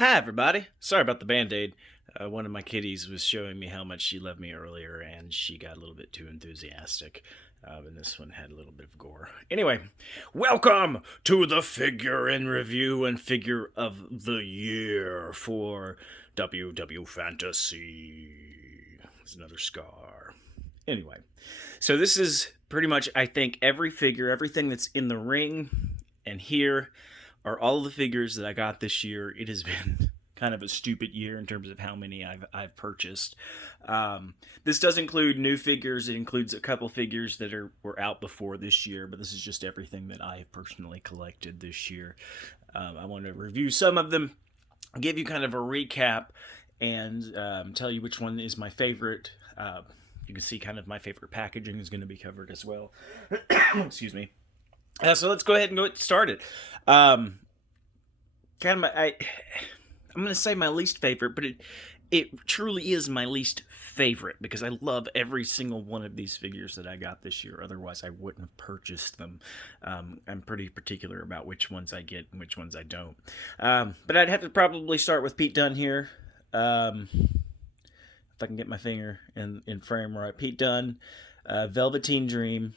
Hi, everybody. Sorry about the band-aid. One of my kitties was showing me how much she loved me earlier, and she got a little bit too enthusiastic. And this one had a little bit of gore. Anyway, welcome to the Figure in Review and Figure of the Year for WWFantasE. There's another scar. Anyway, so this is pretty much, I think, every figure, everything that's in the ring, and here are all the figures that I got this year. It has been kind of a stupid year in terms of how many I've purchased. This does include new figures. It includes a couple figures that were out before this year, but this is just everything that I have personally collected this year. I want to review some of them, give you kind of a recap, and tell you which one is my favorite. You can see kind of my favorite packaging is going to be covered as well. Excuse me. So let's go ahead and get started. I'm going to say my least favorite, but it truly is my least favorite because I love every single one of these figures that I got this year. Otherwise, I wouldn't have purchased them. I'm pretty particular about which ones I get and which ones I don't. But I'd have to probably start with Pete Dunne here. If I can get my finger in frame right. Pete Dunne, Velveteen Dream,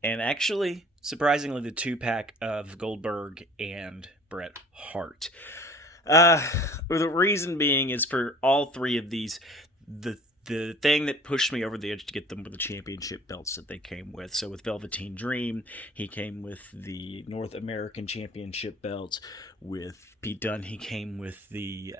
and actually, surprisingly, the 2-pack of Goldberg and Bret Hart. The reason being is for all three of these, the thing that pushed me over the edge to get them were the championship belts that they came with. So with Velveteen Dream, he came with the North American Championship belt. With Pete Dunne, he came with the,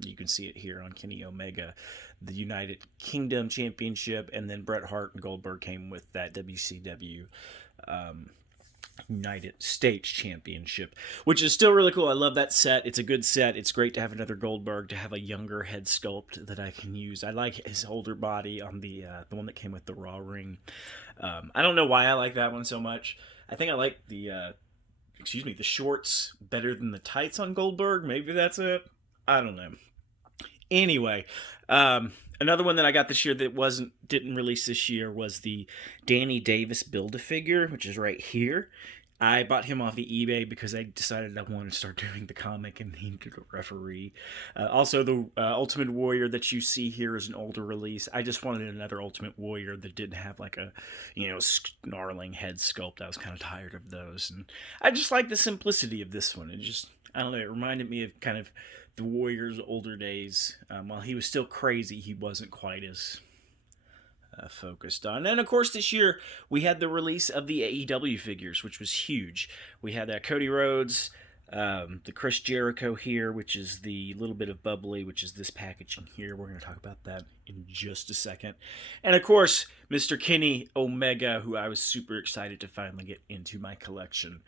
you can see it here on Kenny Omega, the United Kingdom Championship, and then Bret Hart and Goldberg came with that WCW United States Championship, which is still really cool. I love that set. It's a good set. It's great to have another Goldberg, to have a younger head sculpt that I can use. I like his older body on the one that came with the Raw ring. I don't know why I like that one so much. I think I like the shorts better than the tights on Goldberg. Maybe that's it. I don't know. Anyway, another one that I got this year that didn't release this year was the Danny Davis Build-A-Figure, which is right here. I bought him off of eBay because I decided I wanted to start doing the comic and needed a referee. Also, the Ultimate Warrior that you see here is an older release. I just wanted another Ultimate Warrior that didn't have like a, snarling head sculpt. I was kind of tired of those. And I just like the simplicity of this one. I don't know, it reminded me of kind of the Warrior's older days. While he was still crazy, he wasn't quite as focused on. And of course, this year we had the release of the AEW figures, which was huge. We had Cody Rhodes, the Chris Jericho here, which is the little bit of bubbly, which is this packaging here. We're going to talk about that in just a second. And of course, Mr. Kenny Omega, who I was super excited to finally get into my collection.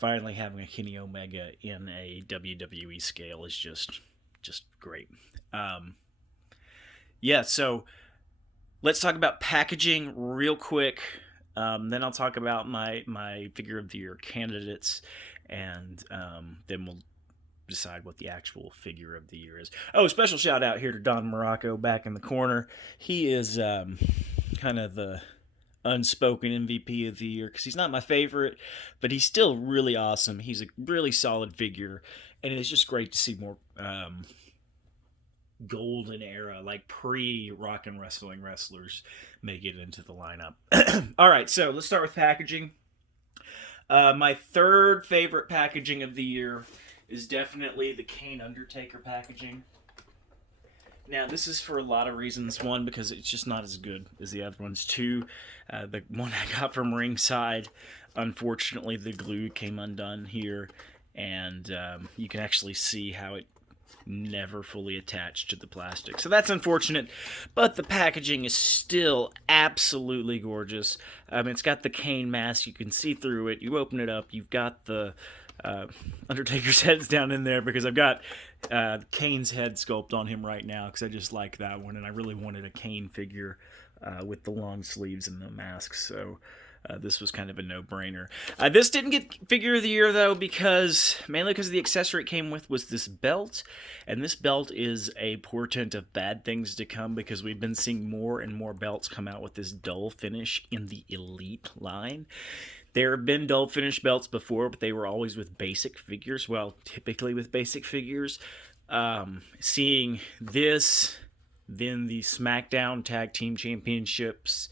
Finally having a Kenny Omega in a WWE scale is just great. So let's talk about packaging real quick. Then I'll talk about my Figure of the Year candidates, and then we'll decide what the actual Figure of the Year is. Oh, special shout out here to Don Morocco back in the corner. He is kind of the unspoken MVP of the year because he's not my favorite, but he's still really awesome. He's a really solid figure, and it's just great to see more golden era, like pre-rock and wrestling wrestlers make it into the lineup. All right, so let's start with packaging. My third favorite packaging of the year is definitely the Kane Undertaker packaging. Now, this is for a lot of reasons. One, because it's just not as good as the other ones. Two, the one I got from Ringside, unfortunately, the glue came undone here, and you can actually see how it never fully attached to the plastic. So that's unfortunate, but the packaging is still absolutely gorgeous. It's got the Kane mask. You can see through it. You open it up. You've got the Undertaker's head's down in there because I've got Kane's head sculpt on him right now because I just like that one, and I really wanted a Kane figure with the long sleeves and the mask, so this was kind of a no-brainer. This didn't get Figure of the Year, though, mainly because the accessory it came with was this belt, and this belt is a portent of bad things to come because we've been seeing more and more belts come out with this dull finish in the Elite line. There have been dull finish belts before, but they were always with basic figures. Well, typically with basic figures. Seeing this, then the SmackDown Tag Team Championships,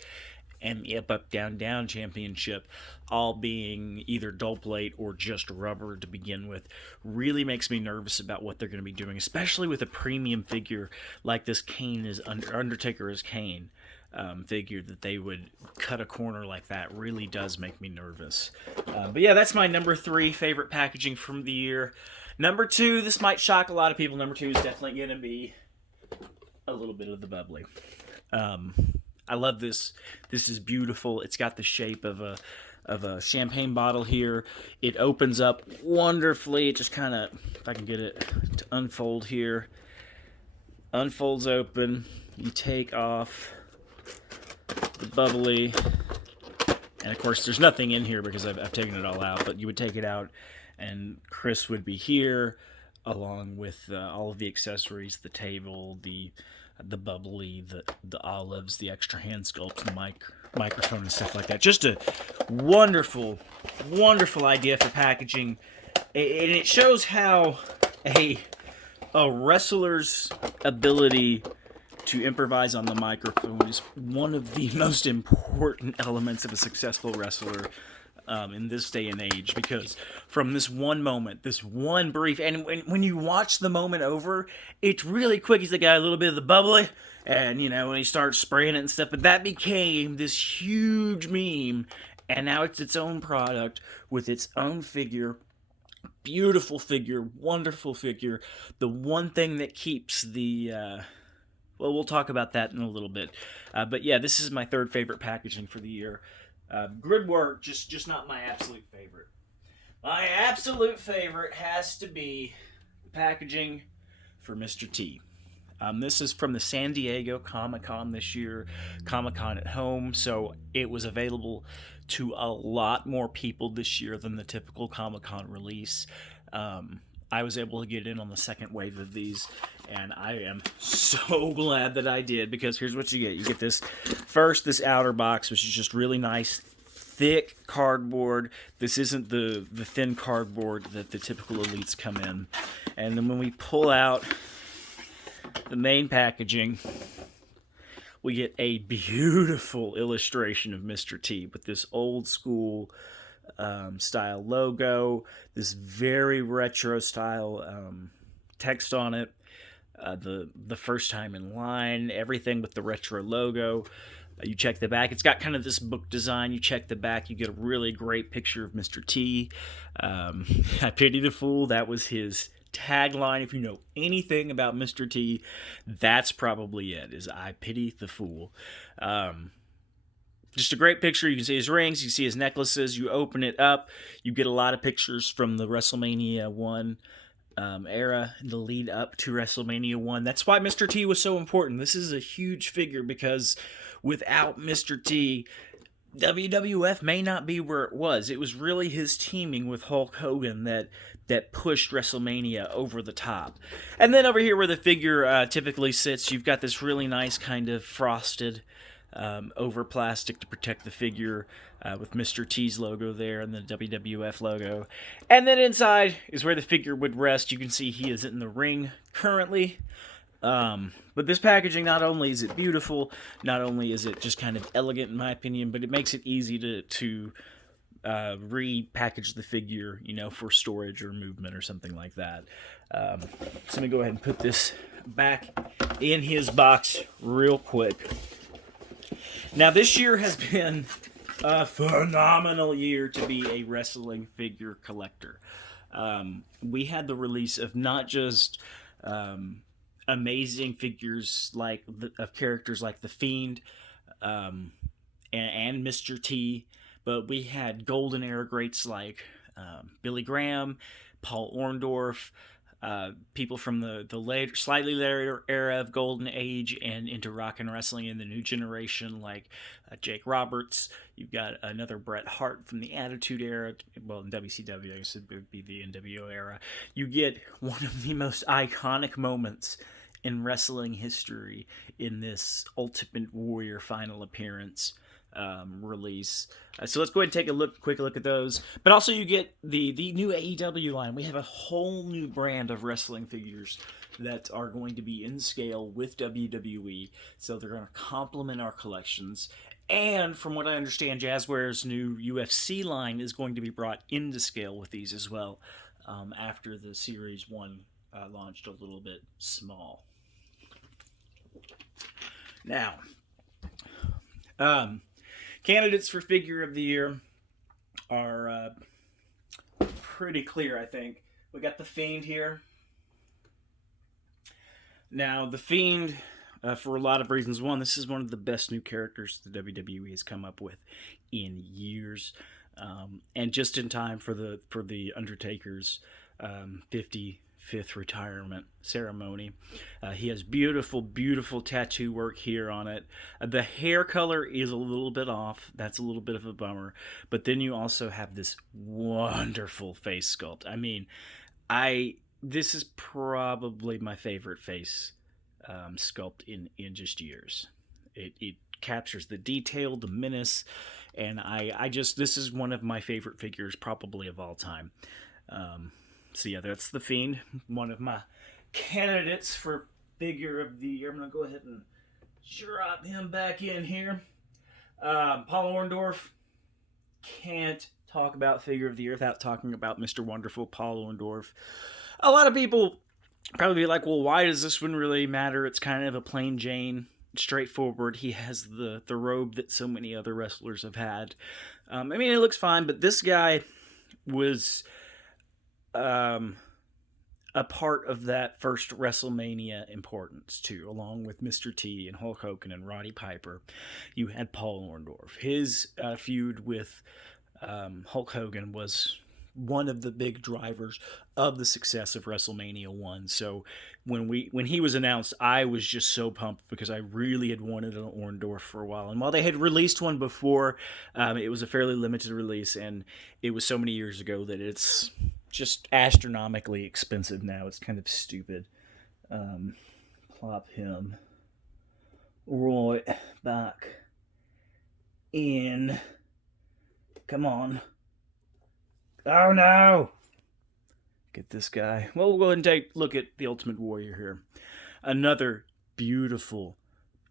and the Up Down Down Championship all being either dull plate or just rubber to begin with really makes me nervous about what they're going to be doing, especially with a premium figure like this Undertaker is Kane figure. That they would cut a corner like that really does make me nervous. But yeah, that's my number 3 favorite packaging from the year. Number 2, this might shock a lot of people. Number 2 is definitely going to be a little bit of the bubbly. I love this. This is beautiful. It's got the shape of a champagne bottle here. It opens up wonderfully. It just kind of, if I can get it to unfold here, unfolds open. You take off the bubbly, and of course there's nothing in here because I've taken it all out, but you would take it out and Chris would be here along with all of the accessories, the table, the bubbly, the olives, the extra hand sculpt, the microphone and stuff like that. Just a wonderful, wonderful idea for packaging, and it shows how a wrestler's ability to improvise on the microphone is one of the most important elements of a successful wrestler in this day and age, because from this one moment, this one brief, and when you watch the moment over, it's really quick. He's got a little bit of the bubbly, and when he starts spraying it and stuff, but that became this huge meme, and now it's its own product with its own figure. Beautiful figure, wonderful figure. The one thing that keeps the well, we'll talk about that in a little bit, but yeah, this is my 3rd favorite packaging for the year. Grid work, just not my absolute favorite. My absolute favorite has to be the packaging for Mr. T. This is from the San Diego Comic-Con this year, Comic-Con at Home, so it was available to a lot more people this year than the typical Comic-Con release. I was able to get in on the second wave of these, and I am so glad that I did, because here's what you get. You get this outer box, which is just really nice, thick cardboard. This isn't the thin cardboard that the typical Elites come in. And then when we pull out the main packaging, we get a beautiful illustration of Mr. T with this old school style logo, this very retro style text on it, the first time in line, everything with the retro logo. You check the back, it's got kind of this book design. You check the back, you get a really great picture of Mr. T. I pity the fool, that was his tagline. If you know anything about Mr. T, that's probably it, is I pity the fool. Just a great picture. You can see his rings, you see his necklaces. You open it up, you get a lot of pictures from the WrestleMania 1 era, the lead up to WrestleMania 1. That's why Mr. T was so important. This is a huge figure, because without Mr. T, WWF may not be where it was. It was really his teaming with Hulk Hogan that pushed WrestleMania over the top. And then over here where the figure typically sits, you've got this really nice kind of frosted over plastic to protect the figure with Mr. T's logo there and the WWF logo. And then inside is where the figure would rest. You can see he is in the ring currently. But this packaging, not only is it beautiful, not only is it just kind of elegant in my opinion, but it makes it easy to repackage the figure, for storage or movement or something like that. So let me go ahead and put this back in his box real quick. Now, this year has been a phenomenal year to be a wrestling figure collector. We had the release of not just amazing figures of characters like The Fiend and Mr. T, but we had golden era greats like Billy Graham, Paul Orndorff, people from the slightly later era of Golden Age and into rock and wrestling in the new generation, like Jake Roberts. You've got another Bret Hart from the Attitude Era. Well, in WCW, I guess it would be the NWO era. You get one of the most iconic moments in wrestling history in this Ultimate Warrior final appearance release. So let's go ahead and take a quick look at those. But also, you get the new AEW line. We have a whole new brand of wrestling figures that are going to be in scale with WWE. So they're going to complement our collections. And from what I understand, Jazzware's new UFC line is going to be brought into scale with these as well, after the Series 1 launched a little bit small. Now, candidates for Figure of the Year are pretty clear, I think. We got The Fiend here. Now, The Fiend, for a lot of reasons. One, this is one of the best new characters the WWE has come up with in years, and just in time for the Undertaker's 55th retirement ceremony. He has beautiful, beautiful tattoo work here on it. The hair color is a little bit off. That's a little bit of a bummer. But then you also have this wonderful face sculpt. I mean, this is probably my favorite face sculpt in just years. It captures the detail, the menace, and this is one of my favorite figures probably of all time. So yeah, that's The Fiend, one of my candidates for Figure of the Year. I'm going to go ahead and drop him back in here. Paul Orndorff, can't talk about Figure of the Year without talking about Mr. Wonderful Paul Orndorff. A lot of people probably be like, well, why does this one really matter? It's kind of a plain Jane, straightforward. He has the robe that so many other wrestlers have had. I mean, it looks fine, but this guy was a part of that first WrestleMania importance too, along with Mr. T and Hulk Hogan and Roddy Piper. You had Paul Orndorff. His feud with Hulk Hogan was one of the big drivers of the success of WrestleMania 1. So when he was announced, I was just so pumped because I really had wanted an Orndorff for a while. And while they had released one before, it was a fairly limited release, and it was so many years ago that it's just astronomically expensive now. It's kind of stupid. Plop him right back in. Come on. Oh no! Get this guy. Well, we'll go ahead and take a look at the Ultimate Warrior here. Another beautiful,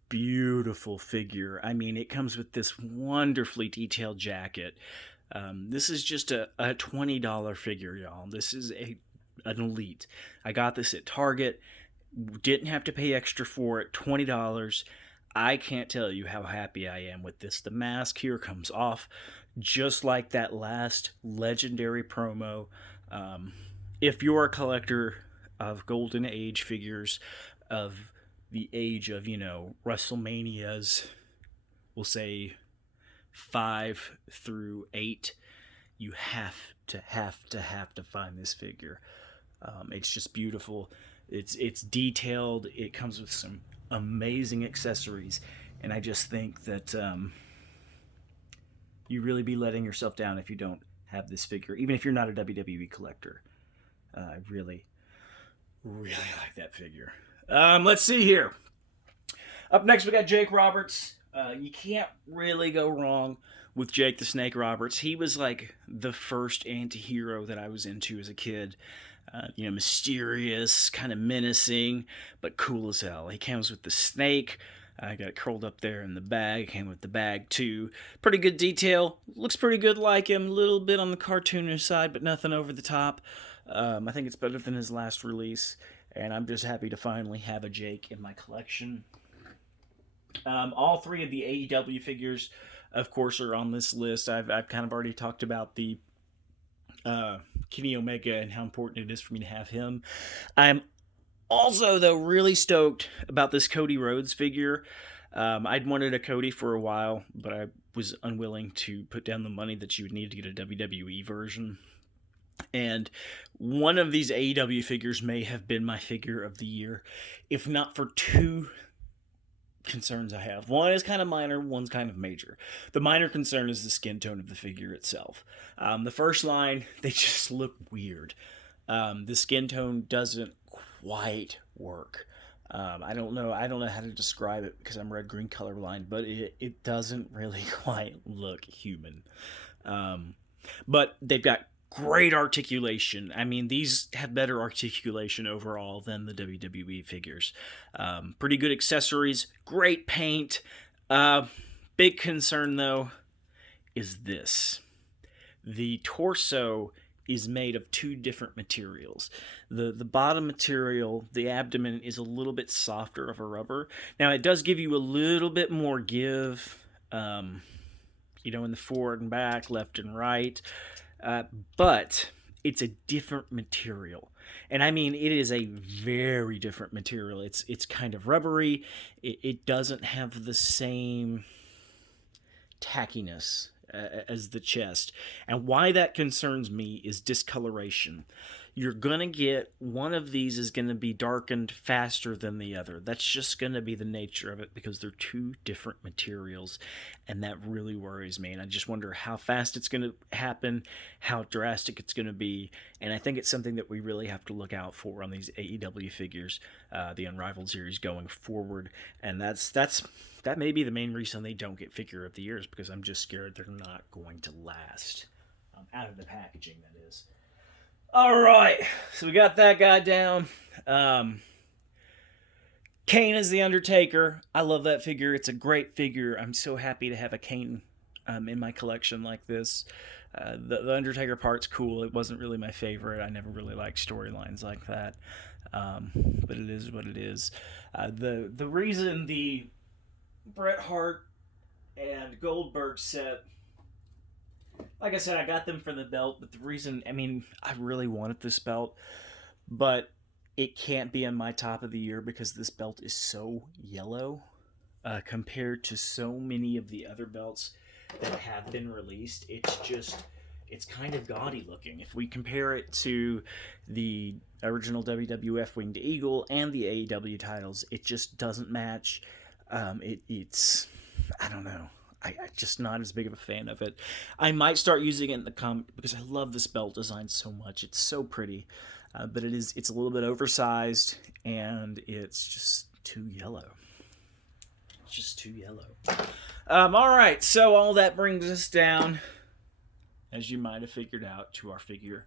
beautiful figure. I mean, it comes with this wonderfully detailed jacket. This is just a $20 figure, y'all. This is an elite. I got this at Target. Didn't have to pay extra for it. $20. I can't tell you how happy I am with this. The mask here comes off just like that last legendary promo. If you're a collector of Golden Age figures, of the age of, WrestleManias, we'll say 5 through 8, you have to find this figure. It's just beautiful. It's detailed. It comes with some amazing accessories, and I just think that you really be letting yourself down if you don't have this figure, even if you're not a WWE collector. I really, really like that figure. Let's see here. Up next, we got Jake Roberts. You can't really go wrong with Jake the Snake Roberts. He was like the first anti-hero that I was into as a kid. Mysterious, kind of menacing, but cool as hell. He comes with the snake. I got it curled up there in the bag. Came with the bag too. Pretty good detail. Looks pretty good like him. A little bit on the cartoonish side, but nothing over the top. I think it's better than his last release, and I'm just happy to finally have a Jake in my collection. All 3 of the AEW figures, of course, are on this list. I've kind of already talked about the Kenny Omega and how important it is for me to have him. I'm also, though, really stoked about this Cody Rhodes figure. I'd wanted a Cody for a while, but I was unwilling to put down the money that you would need to get a WWE version. And one of these AEW figures may have been my figure of the year, if not for 2 concerns I have. One is kind of minor, one's kind of major. The minor concern is the skin tone of the figure itself. The first line, they just look weird. The skin tone doesn't quite work. I don't know how to describe it because I'm red-green colorblind, but it doesn't really quite look human. Um, but they've got great articulation. I mean, these have better articulation overall than the WWE figures. Pretty good accessories, great paint. Big concern though is this: the torso is made of two different materials. The bottom material, the abdomen, is a little bit softer of a rubber. Now it does give you a little bit more give, in the forward and back, left and right, but it's a different material. And I mean, it is a very different material. It's kind of rubbery. It doesn't have the same tackiness as the chest. And why that concerns me is discoloration. You're going to get one of these is going to be darkened faster than the other. That's just going to be the nature of it because they're two different materials, and that really worries me. And I just wonder how fast it's going to happen, how drastic it's going to be, and I think it's something that we really have to look out for on these AEW figures, the Unrivaled series going forward. And that may be the main reason they don't get Figure of the Year, is because I'm just scared they're not going to last. Out of the packaging, that is. All right, so we got that guy down. Kane is the Undertaker. I love that figure. It's a great figure. I'm so happy to have a Kane in my collection like this. The Undertaker part's cool. It wasn't really my favorite. I never really liked storylines like that. But it is what it is. The reason the Bret Hart and Goldberg set, like I said, I got them for the belt, but the reason, I mean, I really wanted this belt, but it can't be in my top of the year because this belt is so yellow compared to so many of the other belts that have been released. It's kind of gaudy looking. If we compare it to the original WWF Winged Eagle and the AEW titles, it just doesn't match. It's, I don't know. I'm just not as big of a fan of it. I might start using it in the comic because I love this belt design so much. It's so pretty, but it's a little bit oversized and it's just too yellow. It's just too yellow. All right, so all that brings us down, as you might have figured out, to our Figure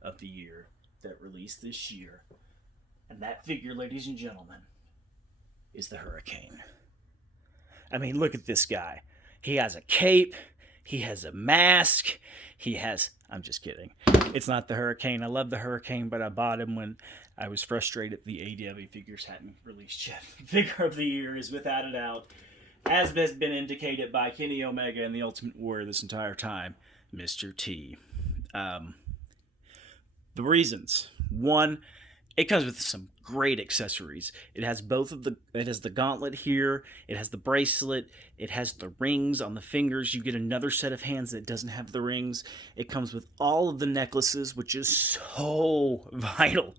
of the Year that released this year. And that figure, ladies and gentlemen, is the Hurricane. I mean, look at this guy. He has a cape. He has a mask. I'm just kidding. It's not the Hurricane. I love the Hurricane, but I bought him when I was frustrated the AEW figures hadn't released yet. Figure of the Year is, without a doubt, as has been indicated by Kenny Omega and the Ultimate Warrior this entire time, Mr. T. The reasons. One, it comes with some great accessories. It has the gauntlet here, it has the bracelet, it has the rings on the fingers. You get another set of hands that doesn't have the rings. It comes with all of the necklaces, which is so vital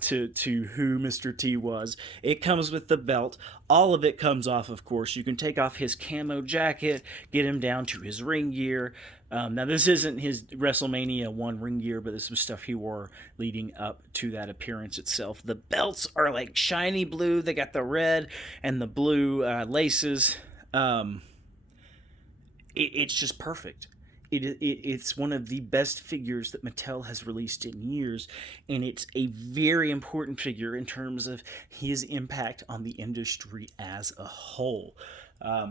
to who Mr. T was. It comes with the belt. All of it comes off, of course. You can take off his camo jacket, get him down to his ring gear. Now, this isn't his WrestleMania 1 ring gear, but this was stuff he wore leading up to that appearance itself. The belts are like shiny blue. They got the red and the blue laces. It's just perfect. It's one of the best figures that Mattel has released in years, and it's a very important figure in terms of his impact on the industry as a whole.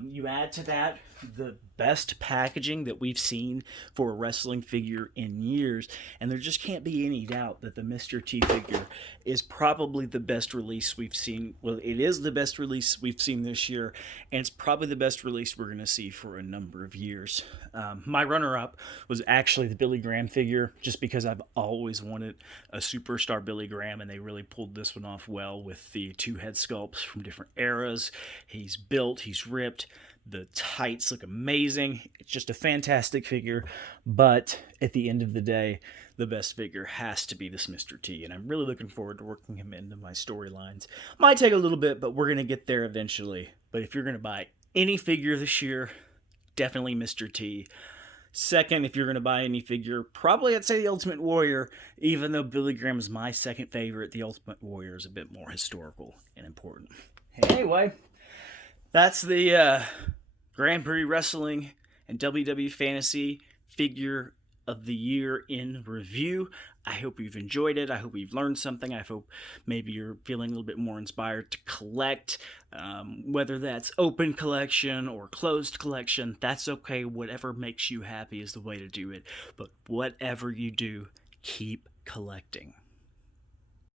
You add to that the best packaging that we've seen for a wrestling figure in years, and there just can't be any doubt that the Mr. T figure is probably the best release we've seen. Well, it is the best release we've seen this year, and it's probably the best release we're going to see for a number of years. My runner-up was actually the Billy Graham figure, just because I've always wanted a superstar Billy Graham, and they really pulled this one off well with the two head sculpts from different eras. He's built, he's ripped. The tights look amazing. It's just a fantastic figure, but at the end of the day, the best figure has to be this Mr. T, and I'm really looking forward to working him into my storylines. Might take a little bit, but we're going to get there eventually. But if you're going to buy any figure this year, definitely Mr. T. Second, if you're going to buy any figure, probably I'd say the Ultimate Warrior, even though Billy Graham is my second favorite. The Ultimate Warrior is a bit more historical and important. Anyway, that's the Grand Prix Wrestling and WWFantasE Figure of the Year in review. I hope you've enjoyed it. I hope you've learned something. I hope maybe you're feeling a little bit more inspired to collect, whether that's open collection or closed collection. That's okay. Whatever makes you happy is the way to do it. But whatever you do, keep collecting.